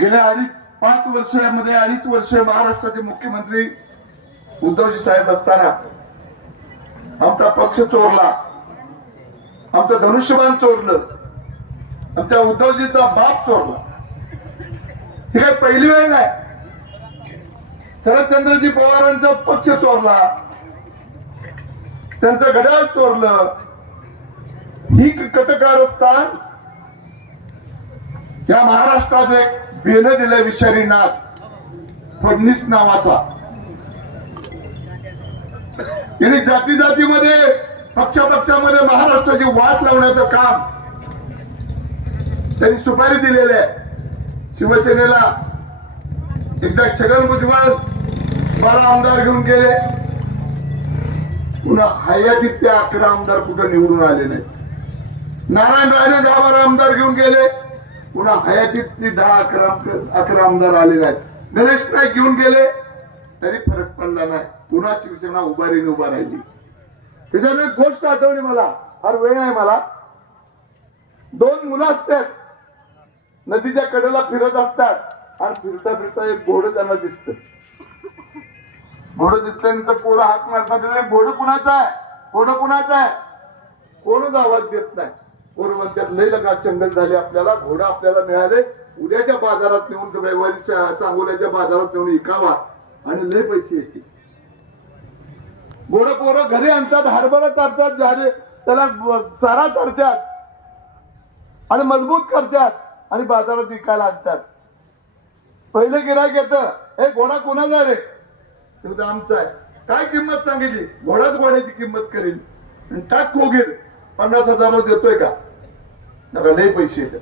गेल्या अडीच पाच वर्षामध्ये अडीच वर्ष महाराष्ट्राचे मुख्यमंत्री उद्धवजी साहेब असताना आमचा पक्ष चोरला. आमचं धनुष्यबाण चोरलं. आमच्या उद्धवजीचा बाप चोरला. ही काय पहिली वेळ नाही. शरदचंद्रजी पवारांचा पक्ष चोरला. त्यांचं घड्याळ चोरलं. हिक कटकारस्थान. या महाराष्ट्रात एक बेन दिलं विषारी नाथ फडणीस नावाचा. यांनी जाती जातीमध्ये पक्षापक्षामध्ये महाराष्ट्राची वाट लावण्याचं काम त्यांनी सुपारी दिलेली आहे. शिवसेनेला एकदा छगन भुजबळ बारा आमदार घेऊन गेले. पुन्हा हयातीत ते अकरा आमदार कुठं निवडून आले नाही नारायण राणे दहा बारा आमदार घेऊन गेले. पुन्हा हयातीत ते दहा अकरा अकरा आमदार आलेले आहेत. गणेश नाईक घेऊन गेले. तरी फरक पडला नाही. पुन्हा शिवसेना उभारीने उभा राहिली. त्याच्यानं एक गोष्ट आठवली मला. फार वेळ आहे मला. दोन मुलं असतात. नदीच्या कडेला फिरत असतात. आणि फिरता फिरता एक घोडं त्यांना दिसत. घोड दिसल्यानंतर पोरं हात मारतात. घोड कुणाचा आहे? घोड कुणाचा आहे? कोणच आवाज देत नाही. पोरं लय लगात चंगल झाले आपल्याला घोडा आपल्याला मिळाले उद्याच्या बाजारात नेऊन रविवारी सांगोल्याच्या बाजारात नेऊन इकावा आणि लय पैसे येतील. घोडं पोरं घरी आणतात हरभरा चारतात झाडे त्याला चारा करतात आणि मजबूत करतात आणि बाजारात विकायला आणतात. पहिलं गिराक येतं हे घोडा कोणाचा रे? आमचा आहे. काय किंमत सांगितली? घोडाच घोड्याची किंमत करेल आणि टाक कोगीर पन्नास हजार देतोय का? त्याला लय पैसे येतात.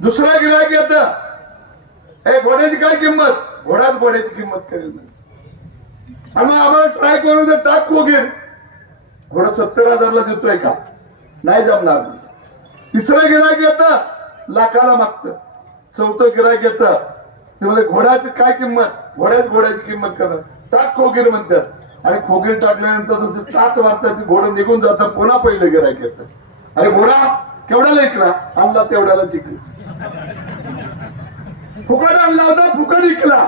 दुसरा गिरायक येत ए घोड्याची काय किंमत? घोडाच घोड्याची किंमत करेल म्हणे. आम्हाला ट्राय करू तर टाक वगैरे. घोडा सत्तर हजारला देतोय का? नाही जमणार. तिसरं गिरायक येत लाखाला मागतं. चौथं गिरायक येतं ते म्हणजे घोड्याची काय किंमत? घोड्याच घोड्याची किंमत करणं टाक खोगीर म्हणतात. आणि खोगीर टाकल्यानंतर जसं चाच वाजता घोडं निघून जातं पुन्हा पहिलं गिरायक येतं अरे घोडा केवढ्याला ऐकला आणला तेवढ्याला जिंकला. फुकट आणला होता फुकट इकला.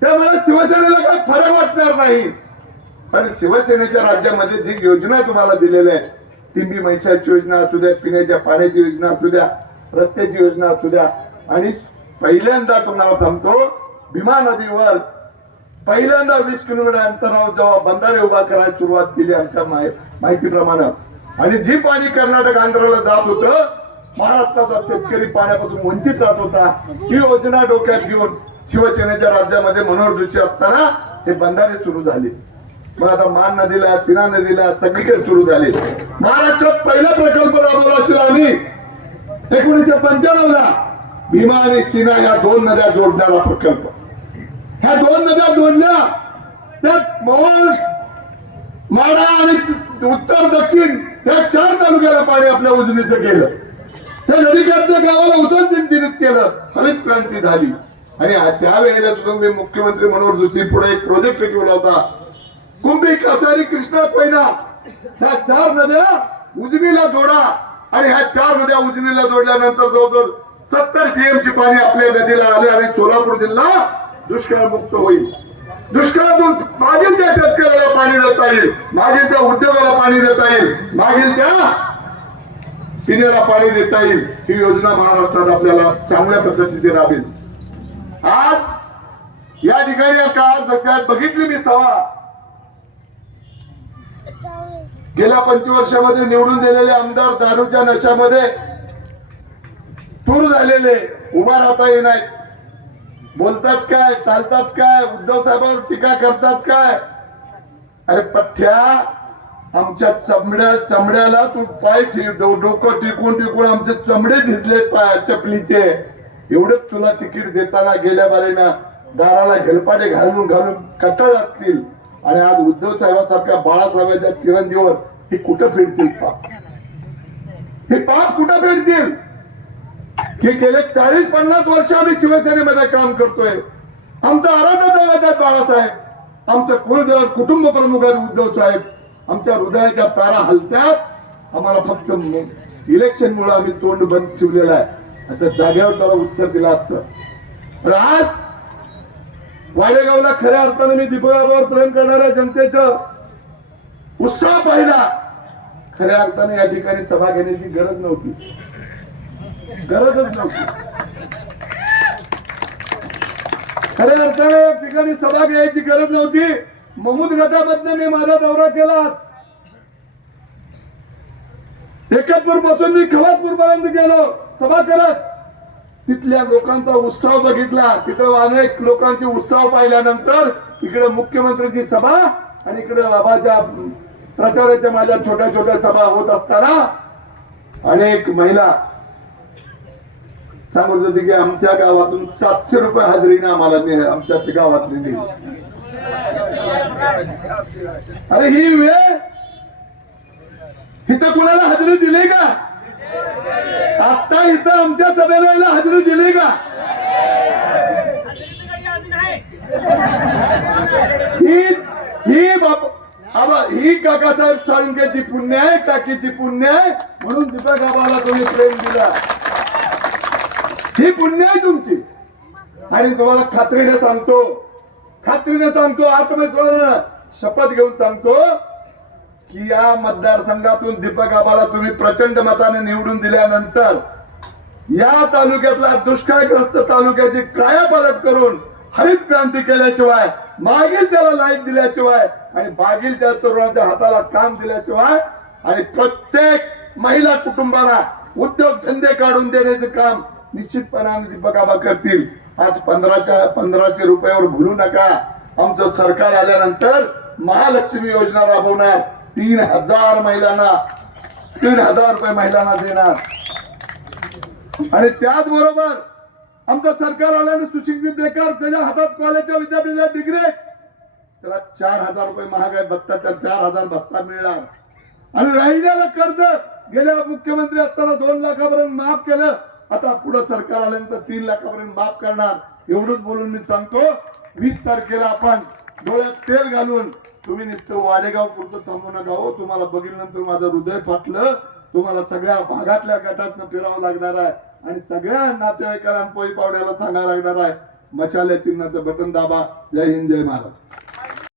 त्यामुळे शिवसेनेला काही फरक वाटणार नाही. पण शिवसेनेच्या राज्यामध्ये जी योजना तुम्हाला दिलेल्या आहेत टिंबी म्हैसाची योजना असू द्या पिण्याच्या पाण्याची योजना असू द्या रस्त्याची योजना असू द्या आणि पहिल्यांदा तुम्हाला सांगतो भीमा नदीवर पहिल्यांदा वीस किलोमीटर अंतरावर जेव्हा बंधारे उभा करायला सुरुवात केली आमच्या माहितीप्रमाणे आणि जी पाणी कर्नाटक आंध्राला जात होतं महाराष्ट्राचा शेतकरी पाण्यापासून वंचित राहत होता. ही योजना डोक्यात घेऊन शिवसेनेच्या राज्यामध्ये मनोहर जोशी असताना हे बंधारे सुरू झाले. मग आता मान नदीला सिना नदीला सगळीकडे सुरू झाले. महाराष्ट्रात पहिला प्रकल्प राबवला असेल आम्ही एकोणीसशे पंच्याण्णव ला भीमा आणि सिना या दोन नद्या जोडणारा प्रकल्प. ह्या दोन नद्या जोडल्या त्यात मोहोळ माडा आणि उत्तर दक्षिण त्या चार तालुक्याला पाणी आपल्या उजनीचं केलं त्या नदीकाठच्या गावाला उचल चिंतित केलं. हरित क्रांती झाली. आणि त्यावेळेला सुद्धा मी मुख्यमंत्री मनोहर जोशी पुढे एक प्रोजेक्ट ठेवला होता. कुंभी कासारी कृष्णा पैना. ह्या चार नद्या उजनीला जोडा. आणि ह्या चार नद्या उजनीला जोडल्यानंतर जवळजवळ सत्तर टीएमसी पाणी आपल्या नदीला आले आणि सोलापूर जिल्हा दुष्काळ मुक्त होईल. दुष्काळातून मागील त्या शेतकऱ्याला पाणी देता येईल मागील त्या उद्योगाला पाणी देता येईल मागील त्या पिण्याला पाणी देता येईल ही योजना महाराष्ट्रात आपल्याला चांगल्या पद्धतीने राबेल. आज या ठिकाणी या जगात बघितली मी सभा. गेल्या पंचवर्षामध्ये निवडून दिलेले आमदार दारूच्या नशामध्ये तूर झालेले उभा राहता येणार बोलतात काय चालतात काय उद्धव साहेबांवर टीका करतात काय? अरे पठ्या आमच्या चमड्या चमड्याला तू पाय डो- डोकं टिकून टिकून आमचे चमडे झिजलेत पाय चपलीचे. एवढंच तुला तिकीट देताना गेल्या बारीनं दाराला हेलपाटे घालून घालून कटाळ असतील. आणि आज उद्धव साहेबांसारख्या बाळासाहेबांच्या चिरंजीवर हे कुठं फिरतील पाप? हे पाप कुठं फिरतील? की गेले चाळीस पन्नास वर्ष आम्ही शिवसेनेमध्ये काम करतोय. आमचा आराध्य दैवत आहेत बाळासाहेब आमचं कुलदेव कुटुंब प्रमुख आहेत उद्धव साहेब. आमच्या हृदयाच्या तारा हलत्यात. आम्हाला फक्त इलेक्शन मुळे आम्ही तोंड बंद ठेवलेलं आहे. आता जाग्यावर त्याला उत्तर दिलं असतं. पण आज वाडेगावला खऱ्या अर्थाने मी दीपकावर प्रेम करणाऱ्या जनतेचं उत्साह पाहिला. खऱ्या अर्थाने या ठिकाणी सभा घेण्याची गरज नव्हती. गरजच नव्हती खऱ्या अर्थाने या ठिकाणी सभा घ्यायची गरज नव्हती. महमूद गटामधनं मी माझा दौरा केला. एकतपूरपासून मी खवासपूर पर्यंत गेलो. सभा करत. तिथल्या लोकांचा उत्साह बघितला. तिथं अनेक लोकांची उत्साह पाहिल्यानंतर इकडे मुख्यमंत्र्यांची सभा आणि इकडे बाबाच्या प्रचाराच्या माझ्या छोट्या छोट्या सभा होत असताना अनेक महिला सांगत होते की आमच्या गावातून सातशे रुपये हाजरीने आम्हाला आमच्या गावातली दिली अरे ही वेळ इथं कुणाला हजेरी दिली का? आता इथं आमच्या सभेला हजेरी दिली का? ही ही बाप आबा ही काकासाहेब साळुंक्याची पुण्य आहे काकीची पुण्य आहे म्हणून तिथं गावाला तुम्ही प्रेम दिला. ही पुण्य आहे तुमची. आणि तुम्हाला खात्रीने सांगतो खात्रीने सांगतो आत्मविश्वासानं शपथ घेऊन सांगतो की या मतदारसंघातून दीपक आबाला तुम्ही प्रचंड मताने निवडून दिल्यानंतर या तालुक्यातला दुष्काळग्रस्त तालुक्याची कायापालट करून हरित क्रांती केल्याशिवाय मागील त्याला लाइट दिल्याशिवाय आणि मागील त्या तरुणाच्या हाताला काम दिल्याशिवाय आणि प्रत्येक महिला कुटुंबाला उद्योगधंदे काढून देण्याचे काम निश्चितपणाने दीपकाबा करतील. आज पंधराच्या पंधराशे रुपयावर भुलू नका. आमचं सरकार आल्यानंतर महालक्ष्मी योजना राबवणार. तीन हजार महिलांना तीन हजार रुपये महिलांना देणार. आणि त्याचबरोबर आमचं सरकार आल्याने सुशिक्षित बेकार त्याच्या हातात कॉलेजच्या विद्यापीठाच्या डिग्री. त्याला चार हजार रुपये महागाई भत्ता त्याला चार हजार भत्ता मिळणार. आणि राहिलेलं कर्ज गेल्या मुख्यमंत्री असताना दोन लाखापर्यंत माफ केलं. आता पुढं सरकार आल्यानंतर तीन लाखापर्यंत माफ करणार एवढंच बोलून मी सांगतो वीस तारखेला आपण डोळ्यात तेल घालून तुम्ही नुसतं वाडेगाव पुरतं थांबू नका हो तुम्हाला बघितल्यानंतर माझं हृदय फाटलं तुम्हाला सगळ्या भागातल्या गटातनं फिरावं लागणार आहे आणि सगळ्या नातेवाईकांना पोई पावड्याला सांगावं लागणार आहे. मशाल्या चिन्हाचं बटन दाबा. जय हिंद जय महाराज